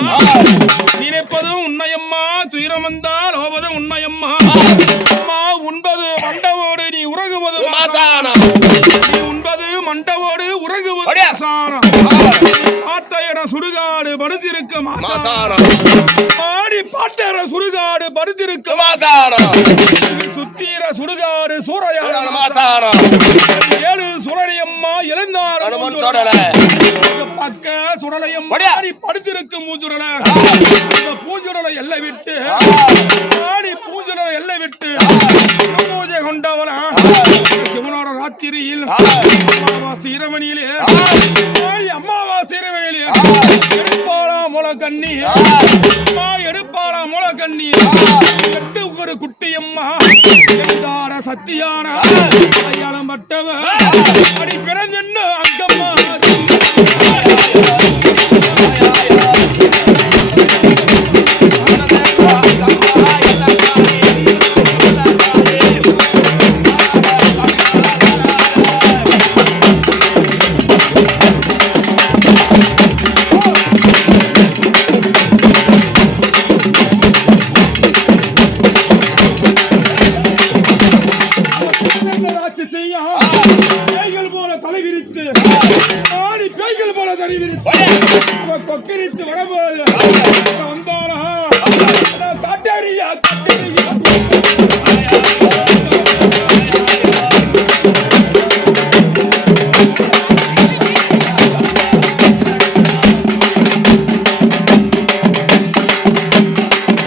உண்மையம்மா நினைப்பதும் உண்மையம்மா துயரம் வந்தால் ஓவதும் உண்மையம்மா அம்மா உண்பது மண்டவோடு நீ உறங்குவது நீ உண்பது மண்டவோடு உறங்குவது பாட்டையட சுடுகாடு படுத்திருக்க ஆடி பாட்டையட சுடுகாடு படுத்திருக்க சுத்தீர சுடுகாடு சூறையாடு ஏழு சுரணியம்மா எழுந்தார் பக்க சுடலையம்மா படுத்திருக்கும் மூஞ்சுடல பூஞ்சுடலை எல்லை விட்டு ஆடி பூஞ்சுடலை எல்லை விட்டு பூஜை கொண்டவள சிவனோட ராத்திரியில் அமாவாசை இரவனிலே அமாவாசை இரவனிலே எடுப்பாளா முளை கண்ணி எடுப்பாளா முளை கண்ணி எட்டு ஒரு குட்டியம்மா எழுதாட சத்தியான ஐயாளம் பட்டவ அடி பிறந்தென்னு அங்கம்மா கொக்கரித்து வரபோது